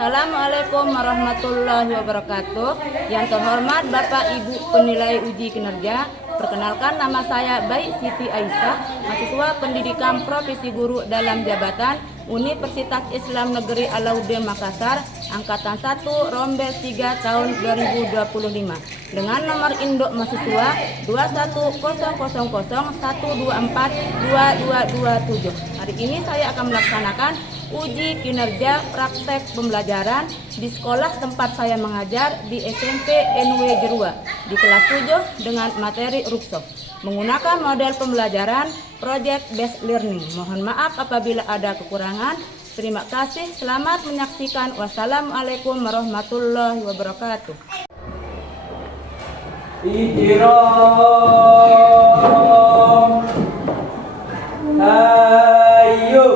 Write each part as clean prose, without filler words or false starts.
Assalamualaikum warahmatullahi wabarakatuh. Yang terhormat Bapak Ibu penilai uji kinerja, perkenalkan nama saya Baik Siti Aisyah, mahasiswa pendidikan profesi guru dalam jabatan Universitas Islam Negeri Alauddin Makassar, angkatan 1 Rombel 3 tahun 2025 dengan nomor induk mahasiswa 21000124227. Hari ini saya akan melaksanakan uji kinerja praktek pembelajaran di sekolah tempat saya mengajar di SMP NW Jerua di kelas 7 dengan materi Ruksoh menggunakan model pembelajaran Project Based Learning. Mohon maaf apabila ada kekurangan. Terima kasih, selamat menyaksikan. Wassalamualaikum warahmatullahi wabarakatuh. Ihtiram. Ayo.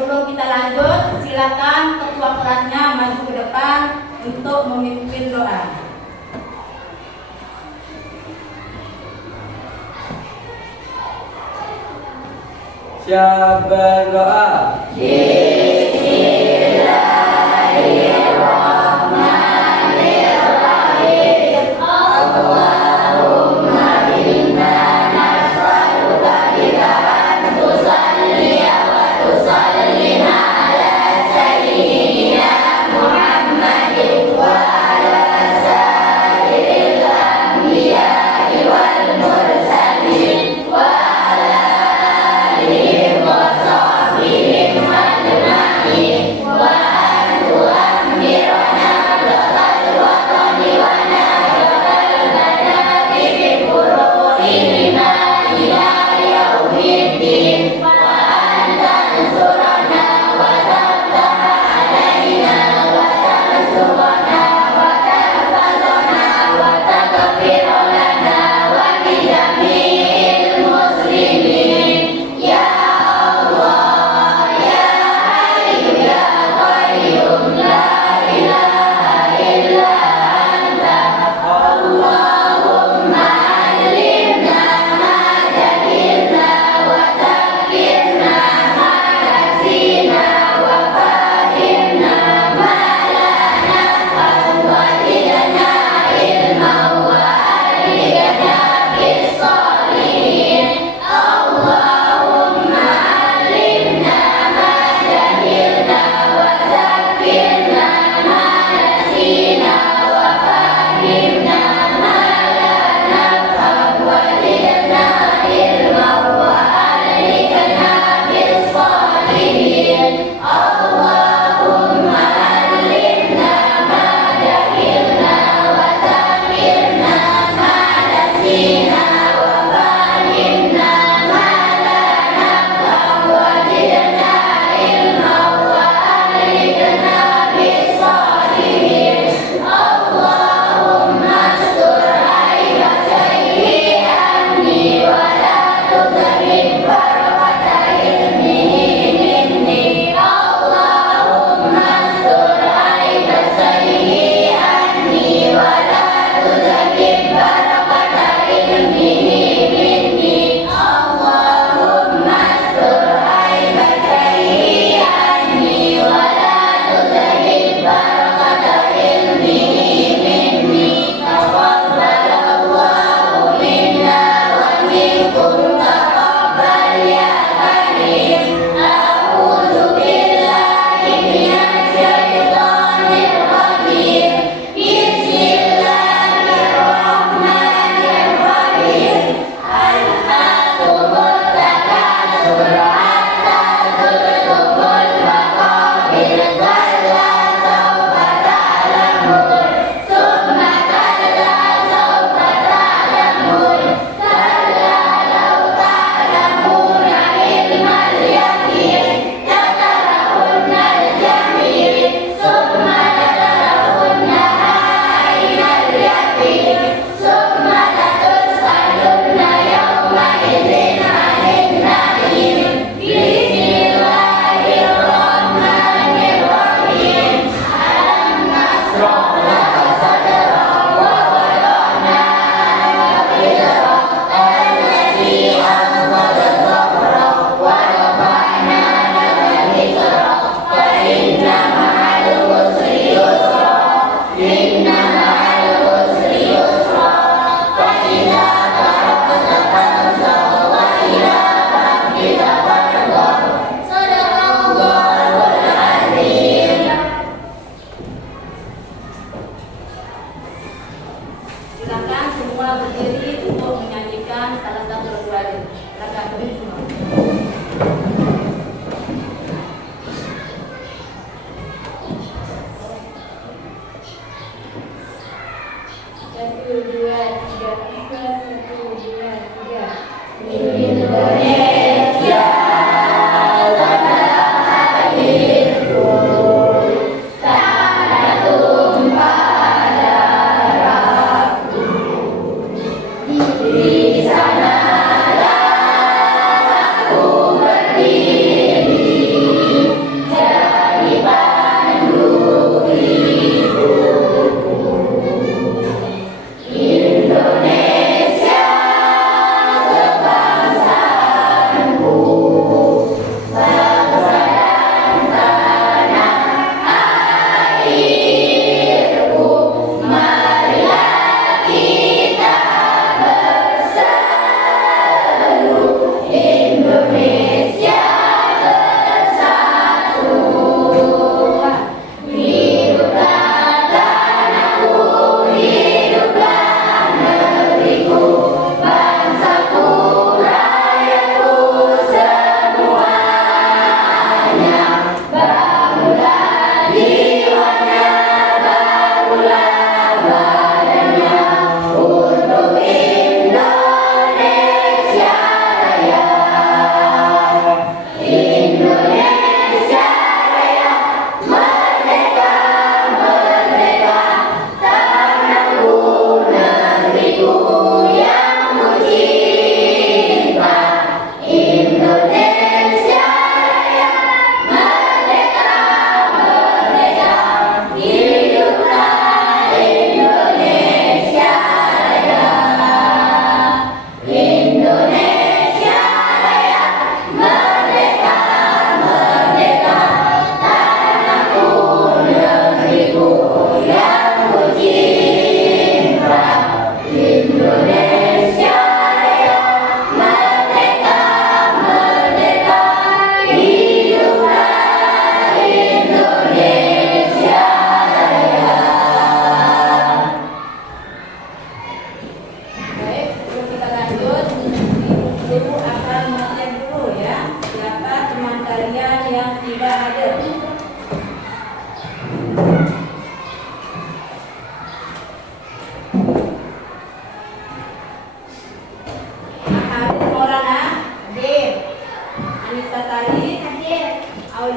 Sebelum kita lanjut, silakan ketua kelasnya maju ke depan untuk memimpin doa. Siap berdoa.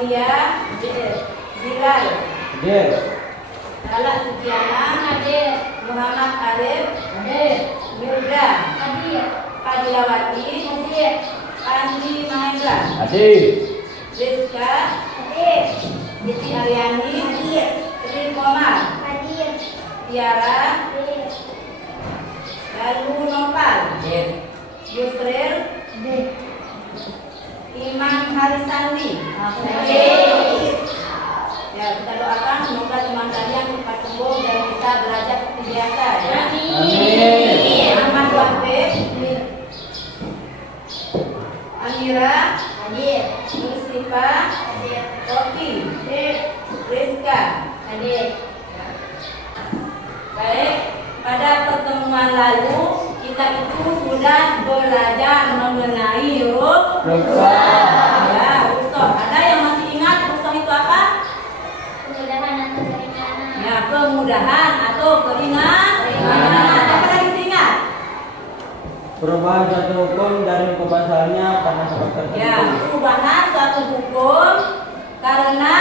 Alia, Bilal, Hadir. Lala Sukiana, Muhammad Arif, Mirda, Padilawati, Andi Mahendra, Hadir. Rizka, Yeti Aryani, Tri Komar, Tiara, lalu Nopal, Yusril, Imam Harisandi. Ya, kita doakan semoga teman kalian cepat sembuh dan bisa belajar seperti biasa ya. Amin. Ahmad Wahid, Amira, Nusifa, Roti, Rizka. Baik, pada pertemuan lalu kita itu sudah belajar mengenai ruqyah. Ya, ruqyah. Ada yang masih ingat ruqyah itu apa? Ya, kemudahan atau keringanan. Siapa lagi ingat? Perubahan suatu hukum dari hukum asalnya karena sebab tertentu. Ya, perubahan suatu hukum karena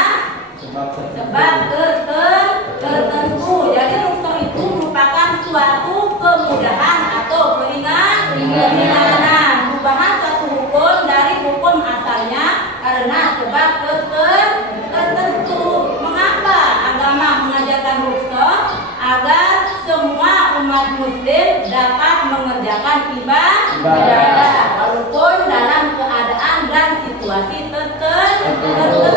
Sebab sebab tertentu. Jadi ruqyah itu merupakan suatu kemudahan atau keringanan. Perubahan suatu hukum dari hukum asalnya karena sebab tertentu. Mengapa agama mengajarkan ruqyah? Agar semua umat muslim dapat mengerjakan ibadah walaupun dalam keadaan dan situasi tertentu.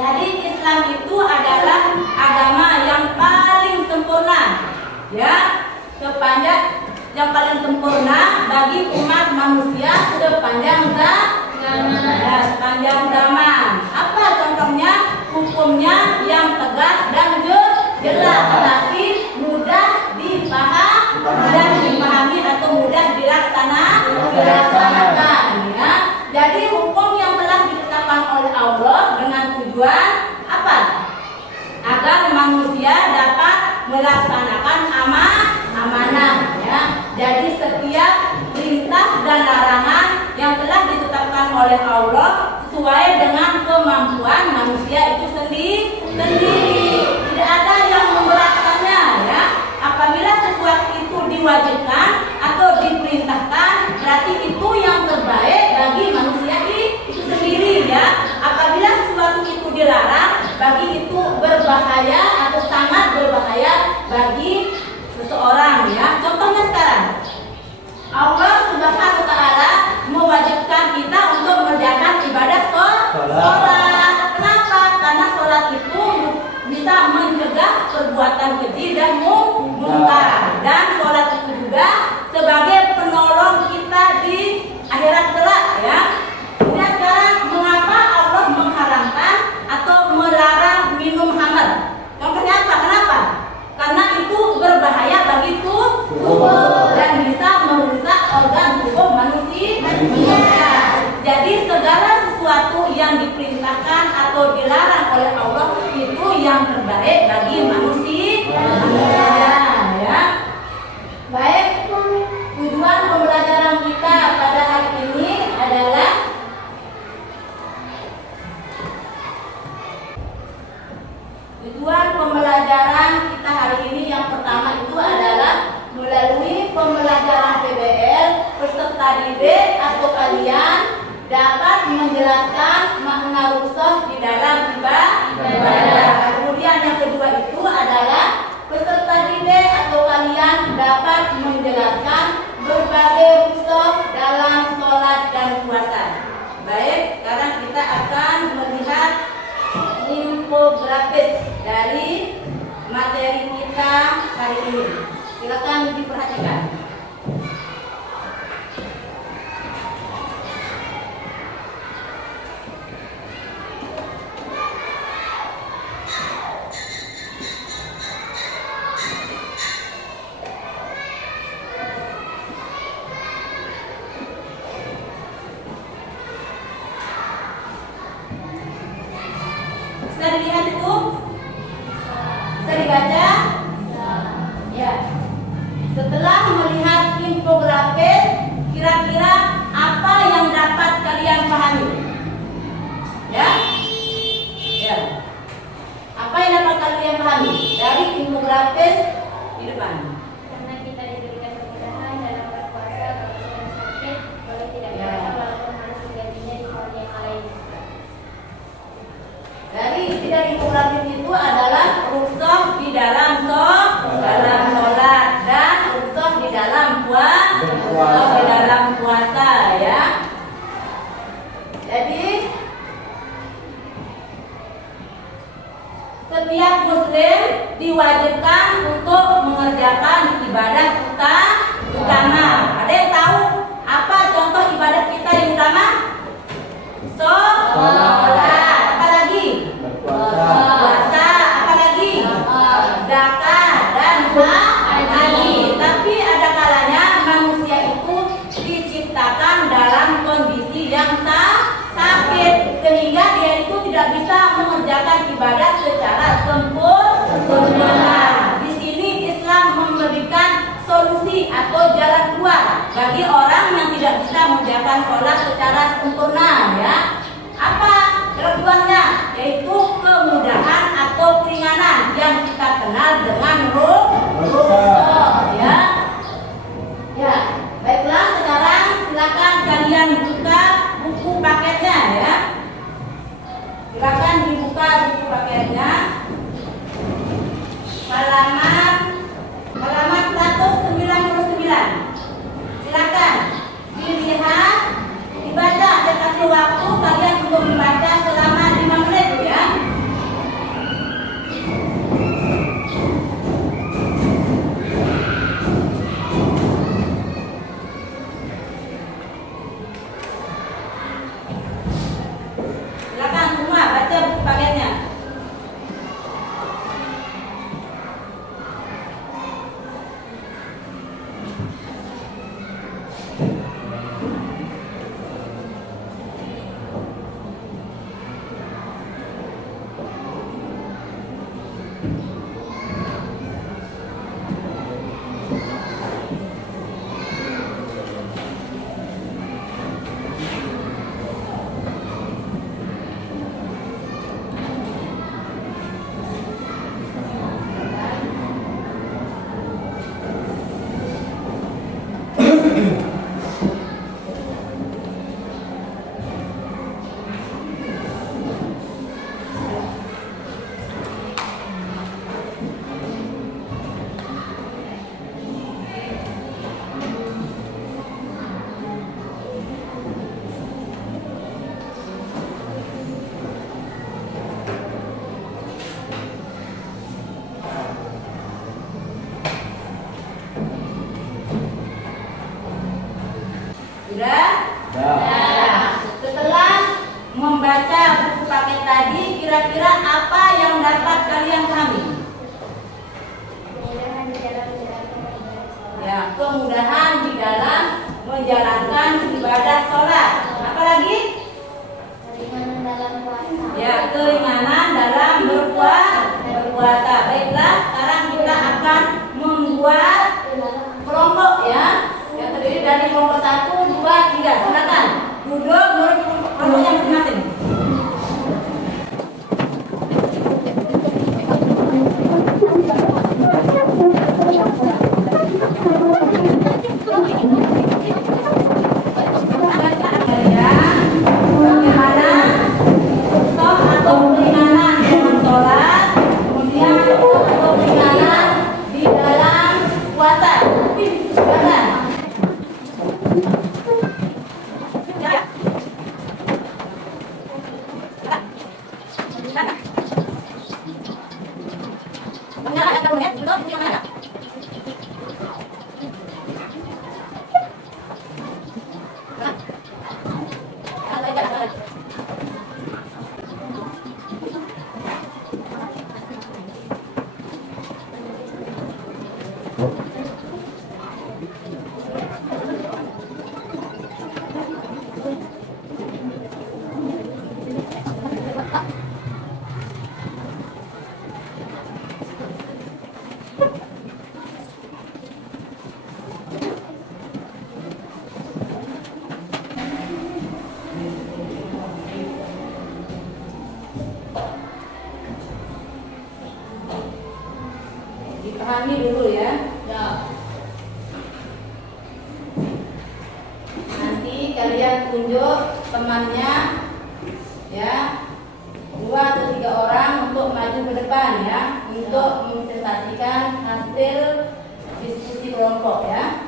Jadi Islam itu adalah agama yang paling sempurna, ya, yang paling sempurna bagi umat manusia sepanjang zaman. Apa contohnya? Hukumnya yang tegas dan jelas, tapi mudah dipahami atau mudah dilaksanakan. Ya. Jadi hukum yang telah ditetapkan oleh Allah dengan tujuan apa? Agar manusia dapat melaksanakan amanah. Ya. Jadi setiap perintah dan larangan yang telah ditetapkan oleh Allah sesuai dengan kemampuan manusia itu sendiri. Tidak ada yang memberatkannya. Ya. Apabila sesuatu itu diwajibkan atau diperintahkan, berarti itu yang terbaik bagi manusia itu sendiri. Ya. Apabila sesuatu itu dilarang, bagi itu berbahaya atau sangat berbahaya bagi seseorang. Ya. Contohnya sekarang, Allah Subhanahu wa Ta'ala mewajibkan kita untuk mengerjakan ibadah sholat. Kenapa? Karena sholat itu bisa mencegah perbuatan keji dan mungkar. Dan sholat itu juga sebagai penolong kita di akhirat kelak. Ya. Kemudian sekarang, mengapa Allah mengharamkan atau melarang minum khamr? Contohnya apa? Kenapa? Karena itu berbahaya bagi tubuh dan bisa merusak organ tubuh manusia. Jadi segala sesuatu yang diperintahkan atau dilarang oleh Allah itu yang terbaik bagi manusia. Ya. Baik, tujuan pembelajaran kita pada hari ini adalah yang pertama itu adalah melalui pembelajaran PBL peserta didik atau kalian dapat menjelaskan makna ruqyah di dalam ibadah. Kemudian yang kedua itu adalah peserta didik atau kalian dapat menjelaskan berbagai ruqyah dalam sholat dan puasa. Baik, sekarang kita akan melihat infografis dari materi kita hari ini. Silakan diperhatikan. Bisa dilihat itu? Bisa dibaca? Ya. Setelah kuratif itu adalah rukhsah di dalam sholat dan rukhsah di dalam puasa ya. Jadi setiap muslim diwajibkan untuk mengerjakan ibadah utama. Ada yang tahu apa contoh ibadah kita yang utama? Sholat. Apa lagi? Puasa. Apa lagi? Zakat dan haji. Tapi ada kalanya manusia itu diciptakan dalam kondisi yang sakit, sehingga dia itu tidak bisa mengerjakan ibadah secara sempurna. Di sini Islam memberikan solusi atau jalan keluar bagi orang yang tidak bisa mengerjakan sholat secara sempurna ya. Apa jalan keluarnya? Yaitu kemudahan atau keringanan yang kita kenal dengan rukhsah ya. Ya, baiklah, sekarang silakan kalian buka buku paketnya ya. Silakan dibuka buku paketnya. Halaman 199. Silakan dilihat, dibaca. Saya kasih waktu kalian untuk membaca selama 5 menit ya. Silakan semua baca buku paketnya. Sudah? Setelah membaca buku paket tadi, kira-kira apa yang dapat kalian pahami? Ya, kemudahan di dalam menjalankan ibadah sholat. Apa lagi? Keringanan dalam puasa. Ya, keringanan dalam berpuasa. Baiklah, sekarang kita akan membuat kelompok ya, yang terdiri dari kelompok 1, 2, 3. Silakan duduk menurut kelompoknya masing-masing. Bagaimana rukhsah atau keringanan dalam sholat, kemudian atau keringanan di dalam puasa. Silakan. Dipahami dulu ya. Nanti kalian tunjuk temannya ya. 2 atau 3 orang untuk maju ke depan ya, untuk mempresentasikan hasil diskusi kelompok ya.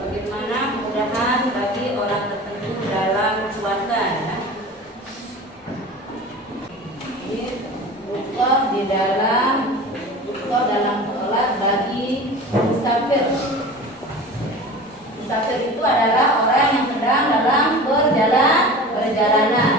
Bagaimana kemudahan bagi orang tertentu dalam puasa ya. Ini bukor dalam sholat bagi musafir. Musafir itu adalah orang yang sedang dalam perjalanan.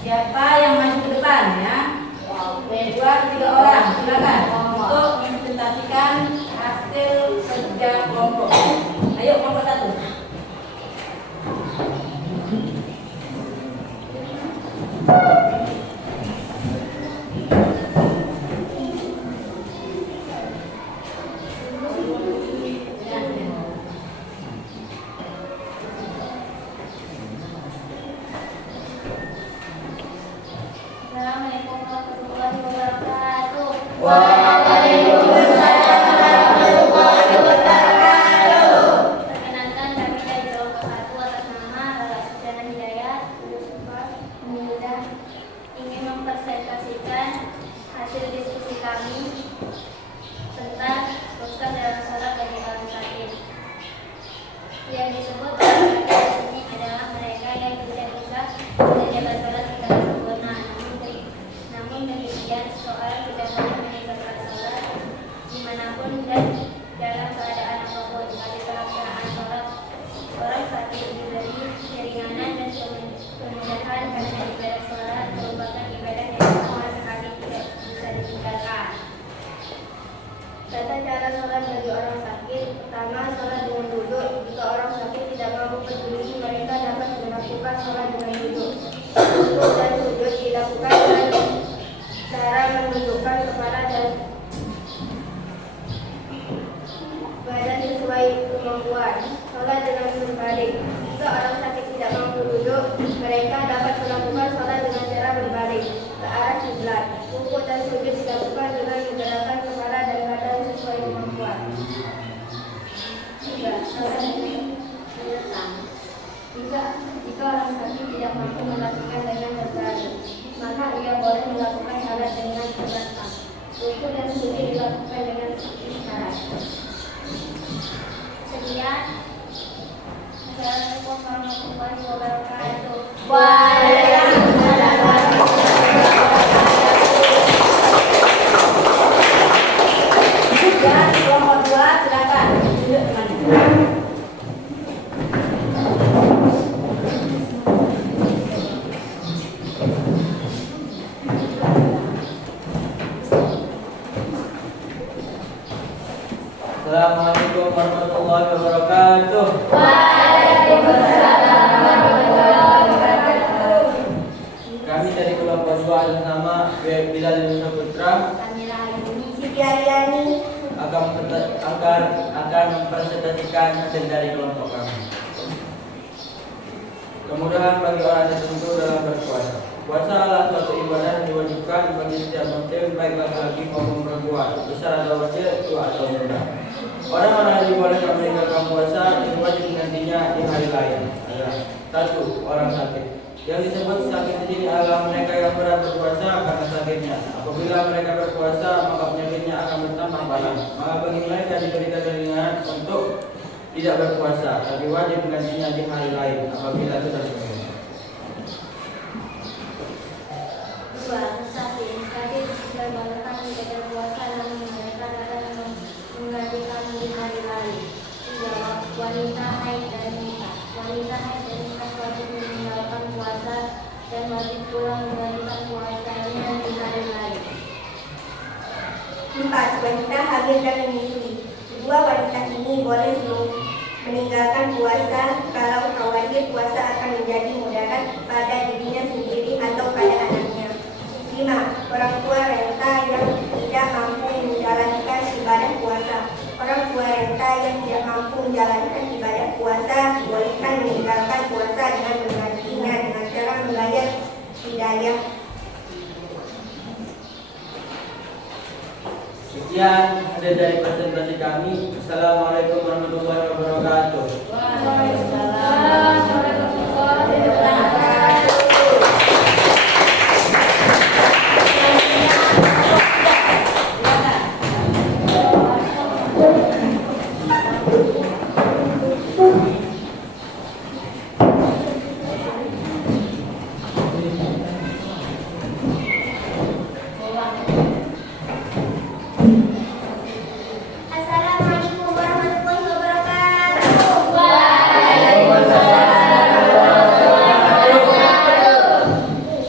Siapa yang maju ke depan ya? 2 3 orang, silakan untuk mempresentasikan hasil kerja kelompok. Ayo kelompok 1. Assalamualaikum warahmatullahi wabarakatuh. Waalaikumsalam warahmatullahi wabarakatuh. Perkenalkan, kami dari kelompok 1 atas nama Lala Suciana Hidayat, Nilda, ingin mempresentasikan hasil diskusi kami tentang rukun dalam sholat bagi orang sakit. Yang disebut orang sakit di sini adalah mereka yang tidak bisa menjalankan sholat secara sempurna. Namun demikian, seseorang tidak boleh meninggalkan sholat dimanapun dan dalam keadaan apapun. Pada pelaksanaan sholat, orang sakit diberi keringanan dan kemudahan karena ibadah sholat merupakan ibadah yang sama sekali tidak bisa ditinggalkan. Tata cara sholat bagi orang sakit: pertama, sholat dengan duduk. Jika orang sakit tidak mampu mereka dapat melakukan sholat dengan cara berbalik ke arah kiblat. Rukuk dan sujud dilakukan dengan menggerakkan kepala dan badan sesuai kemampuan. 3. Salat menentang. Jika orang sakit tidak mampu melakukan dengan berbaring, maka ia boleh melakukan salat dengan menentang. Rukuk dan sujud dilakukan dengan isyarat. Sekian. Assalamualaikum warahmatullahi wabarakatuh. Waalaikumsalam. Ya, kelompok 2 silakan duduk teman-teman. Assalamualaikum warahmatullahi wabarakatuh. Kami dari kelompok 2 atas nama Bilal Musa Putra akan mempresentasikan hasil dari kelompok kami. Kemudahan bagi orang tertentu dalam berpuasa. Puasa adalah suatu ibadah yang diwajibkan bagi setiap muslim, baik laki-laki maupun perempuan, besar atau kecil, tua atau muda. Orang-orang yang dibolehkan meninggalkan puasa yang wajib menggantinya di hari lain adalah 1. Orang sakit. Yang disebut sakit di sini adalah mereka yang berat berpuasa karena sakitnya. Apabila mereka berpuasa, maka penyakitnya akan bertambah parah. Maka bagi mereka diberikan keringanan untuk tidak berpuasa, tapi wajib menggantinya di hari lain apabila sudah sembuh. 2. Musafir. Musafir diperbolehkan menjaga puasa namun mereka dapat menggantikan di hari lain. 3. Wanita haid dan nikah. Wanita haid dan nikah wajib meninggalkan puasa dan wajib pulang menggantikan puasanya di hari lain. 4. Wanita hamil dan menyusui. Kedua wanita ini boleh meninggalkan puasa kalau khawatir puasa akan menjadi mudarat pada dirinya sendiri atau pada anaknya. 5. Orang tua renta yang tidak mampu menjalankan ibadah puasa. Orang tua renta yang tidak mampu menjalankan ibadah puasa dibolehkan meninggalkan puasa dengan menggantinya dengan cara membayar fidyah. Sekian hasil dari presentasi kami. Assalamualaikum warahmatullahi wabarakatuh. Waalaikumsalam warahmatullahi wabarakatuh. Assalamualaikum warahmatullahi wabarakatuh.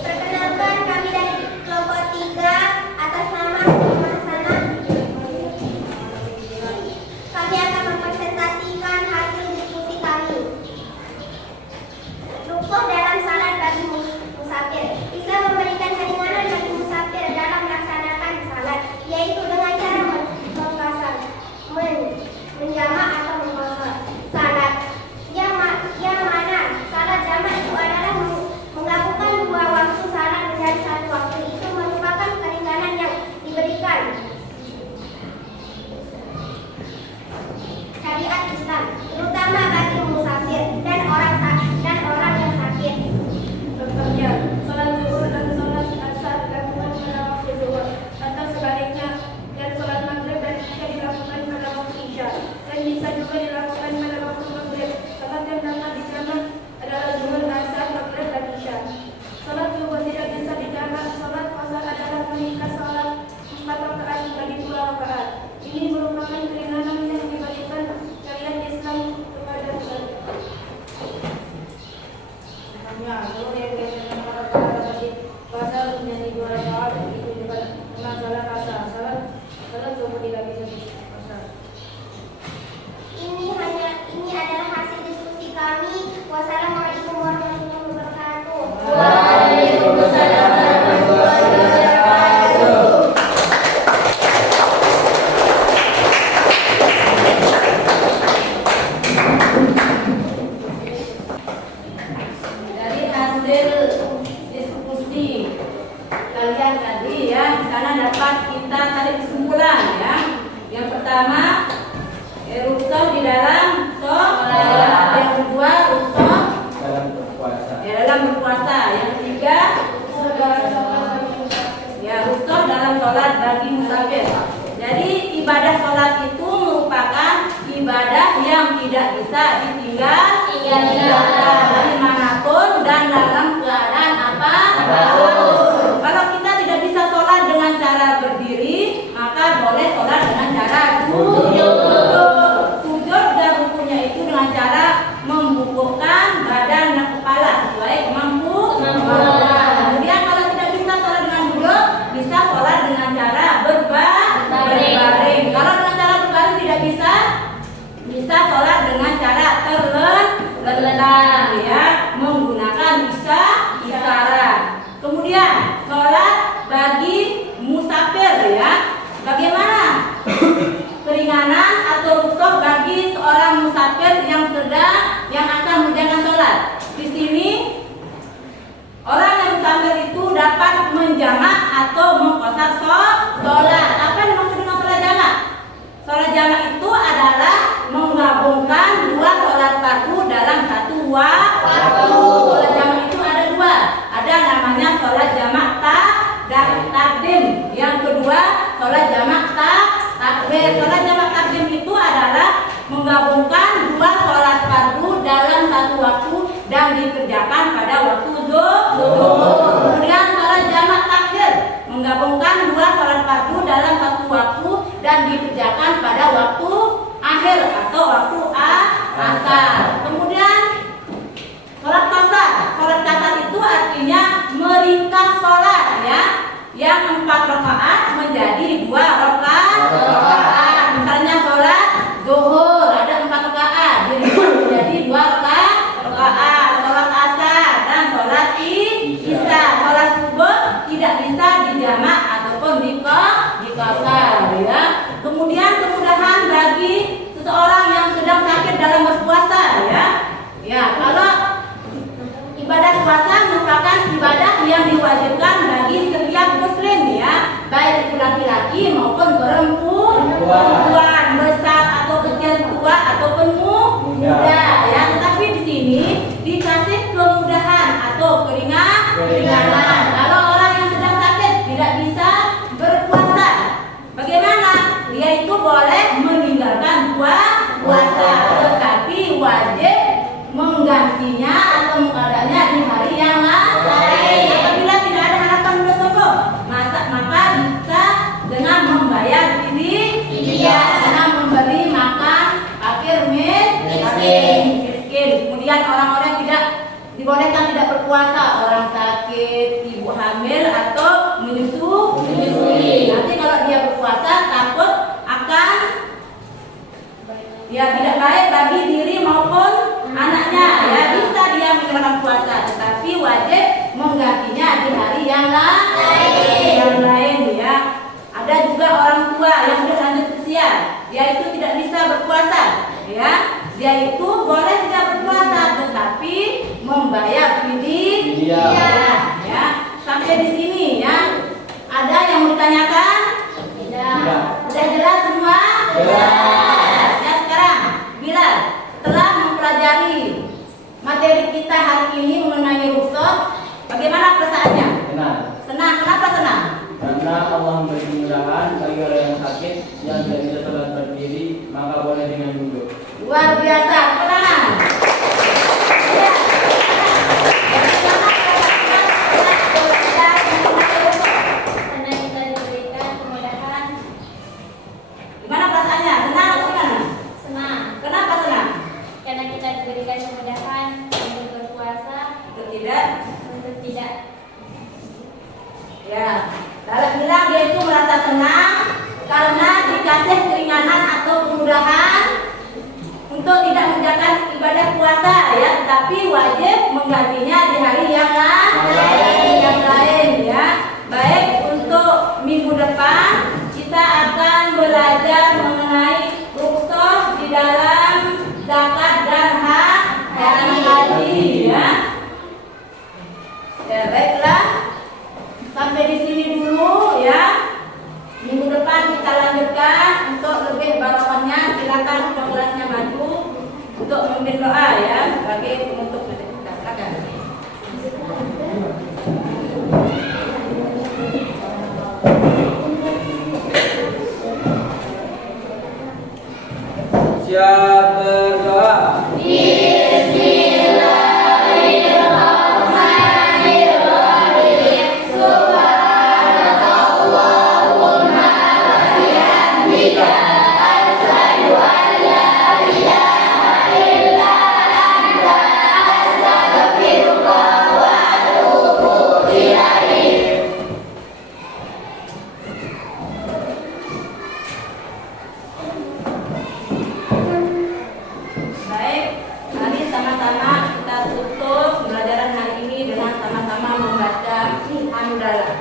Perkenalkan, kami dari kelompok 3 atas nama Muhammad Hasanah. Kami akan mempresentasikan hasil diskusi kami. Rukun dalam salat bagi musafir. Islam memberikan keringanan bagi musafir dalam melaksanakan salat, yaitu dengan cara mengkasar, menjamak atau mengkosor. Salat yang mana salat jamak itu adalah menggabungkan dua waktu salat menjadi satu waktu. Itu merupakan keringanan yang diberikan syariat Islam, terutama bagi musafir dan orang yang sakit. Contohnya, sholat zuhur dan sholat asar dilakukan pada waktu zuhur, atau sebaliknya, dan sholat maghrib dan isya dilakukan pada waktu isya, dan bisa juga dilakukan pada waktu maghrib. Sholat yang dapat dijamak adalah zuhur, asar, maghrib, dan isya. Sholat zuhur tidak bisa dijamak. Sholat qasar adalah meningkat sholat 4 rakaat menjadi 2 rakaat. Ini merupakan keringanan yang diberikan syariat Islam kepada musafir. Zuhur yang biasanya 4 rakaat bagi puasa menjadi 2 rakaat, itu juga dengan sholat asar. Sholat zuhur tidak bisa dipuaskan. Ini adalah hasil diskusi kami. Wassalamualaikum warahmatullahi wabarakatuh. Waalaikumsalam warahmatullahi wabarakatuh. Dari hasil diskusi kalian tadi ya. Di sana dapat kita tarik kesimpulan ya. Yang pertama, rukhsah di dalam sholat. Yang kedua, rukhsah dalam berpuasa. dalam berpuasa. Yang ketiga, ya rukhsah dalam sholat bagi musafir. Jadi ibadah sholat itu merupakan ibadah yang tidak bisa ditinggalkan dari manapun dan dalam keadaan apapun. Kalau kita tidak bisa sholat dengan cara berdiri, maka boleh sholat dengan cara duduk. Sujud dan rukunya itu dengan cara membungkukkan badan dan kepala sesuai kemampuan. Kemudian kalau tidak bisa sholat dengan duduk, bisa sholat dengan cara berbaring. Kalau dengan cara berbaring tidak bisa, bisa sholat dengan cara terlentang ya, menggunakan isyarat. Kemudian sholat bagi musafir ya. Bagaimana keringanan atau rukhsah bagi seorang musafir yang akan menjalankan sholat? Di sini orang yang musafir itu dapat menjamak atau mengqasar sholat. Apa yang dimaksud dengan sholat jamak? Sholat jamak itu adalah menggabungkan dua sholat fardu dalam satu waktu. Sholat jamak itu ada dua. Ada namanya sholat jamak takdim. Yang kedua sholat jamak takbir. Sholat jamak takdim itu adalah menggabungkan dua sholat fardu dalam satu waktu dan dikerjakan pada waktu zuhur. Kemudian sholat jamak takhir menggabungkan dua sholat fardu dalam satu waktu dan dikerjakan pada waktu akhir atau waktu asar. Kemudian sholat qasar. Sholat qasar itu artinya meringkas sholat ya, yang 4 rakaat menjadi 2 rakaat. Misalnya sholat zuhur ada 4 rakaat menjadi 2 rakaat. Sholat asar dan sholat isya. Sholat subuh tidak bisa dijamak ataupun diqasar ya. Kemudian kemudahan bagi seseorang yang sedang sakit dalam berpuasa ya. Ya, kalau ibadah puasa merupakan ibadah yang diwajibkan bagi setiap muslim ya, baik itu laki-laki maupun perempuan, besar atau kecil, tua ataupun muda ya. Tetapi di sini dikasih kemudahan atau keringanan. Kalau orang yang sedang sakit tidak bisa berpuasa, bagaimana? Dia itu boleh meninggalkan puasa, tetapi wajib menggantinya atau mengadakannya di hari yang lain. Apabila tidak ada harapan bersyukur, maka bisa dengan membayar fidyah, dengan memberi makan fakir miskin. Kemudian orang-orang tidak dibolehkan tidak berpuasa, orang sakit, ibu hamil atau menyusui. Nanti kalau dia berpuasa takut akan ya tidak baik bagi diri maupun anaknya ya. Bisa dia menjalankan puasa, tetapi wajib menggantinya di hari yang lain ya. Ada juga orang tua yang sudah lanjut usia, dia itu tidak bisa berpuasa ya. Dia itu boleh tidak berpuasa tetapi membayar fidyah ya. Sampai di sini ya. Ada yang mau ditanyakan? Tidak. Sudah jelas semua? Jelas. Ya, sekarang Bilal telah mempelajari materi kita hari ini mengenai rukhsah. Bagaimana perasaannya? Senang. Kenapa senang? Karena Allah memberi kemudahan bagi orang yang sakit yang tidak bisa sholat berdiri, maka boleh dengan duduk. Luar biasa. Tenang. Ya. Karena kita diberikan kemudahan. Gimana perasaannya? Senang atau gimana? Senang. Kenapa senang? Karena kita diberikan kemudahan untuk berpuasa, Untuk tidak. Ya, dalam bilang dia itu merasa senang karena dikasih keringanan atau kemudahan untuk tidak menjalankan ibadah puasa ya, tetapi wajib menggantinya di hari yang lain ya. Baik, untuk minggu depan kita akan belajar mengenai rukhsah di dalam zakat dan haji ya. Siap berdoa. Baik, mari sama-sama kita tutup pembelajaran hari ini dengan sama-sama membaca hamdalah.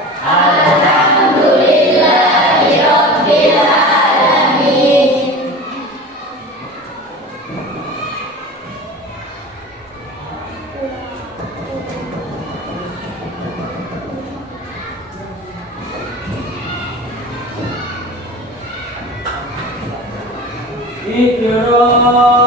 Iqra